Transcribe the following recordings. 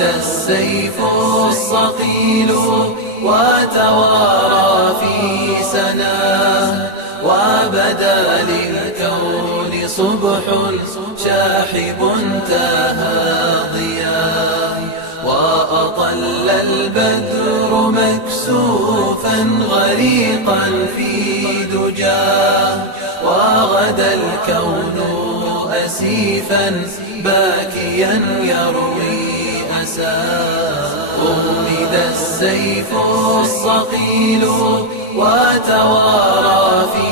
السيف الصقيل وتوارى في سناه، وبدا للكون صبح شاحب تاها ضياء، وأطل البدر مكسوفا غريقا في دجاه، وغدا الكون أسيفا باكيا يروي أساه. غمد السيف الصقيل وتوارى في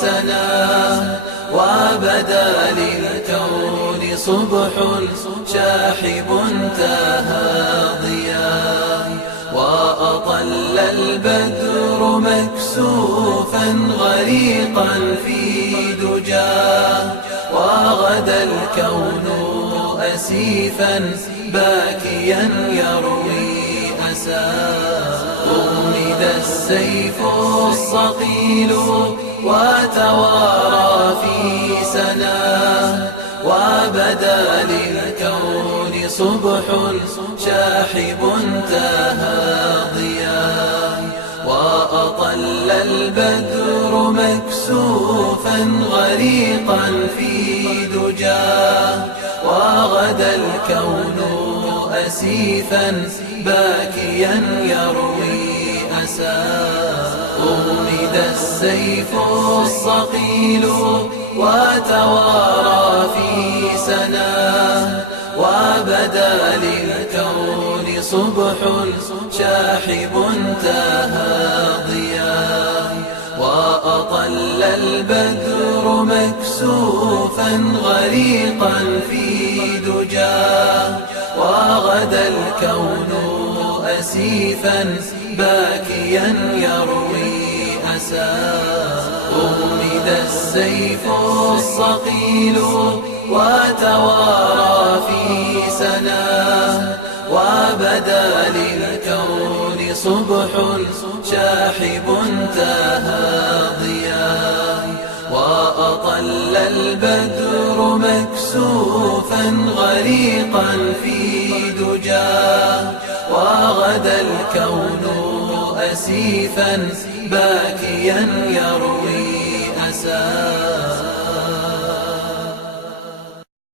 سناه، وبدا للكون صبح شاحب تاها ضياء، وأطل البدر مكسوفا غريقا في دجاه، وغدا الكون أسيفا باكيا يروي أساه. غمد السيف الصقيل وتوارى في سناه، وبدا للكون صبح شاحب تاها ضياء، وأطل البدر مكسوفا غريقا في دجاه، وغدا الكون أسيفا باكيا يروي أساه. غمد السيف الصقيل وتوارى في سناه، وبدا للكون صبح شاحب تاها ضياء، وأطل البدر مكسوفا غريقا في دجاه، وغدا الكون أسيفا باكيا يروي أساه. غمد السيف الصقيل وتوارى في سناه، وبدا للكون صبح شاحب تاها ضياء، وأطل البدر مكسوفا غريقا في دجاه، وغدا الكون أسيفا باكيا يروي أساه.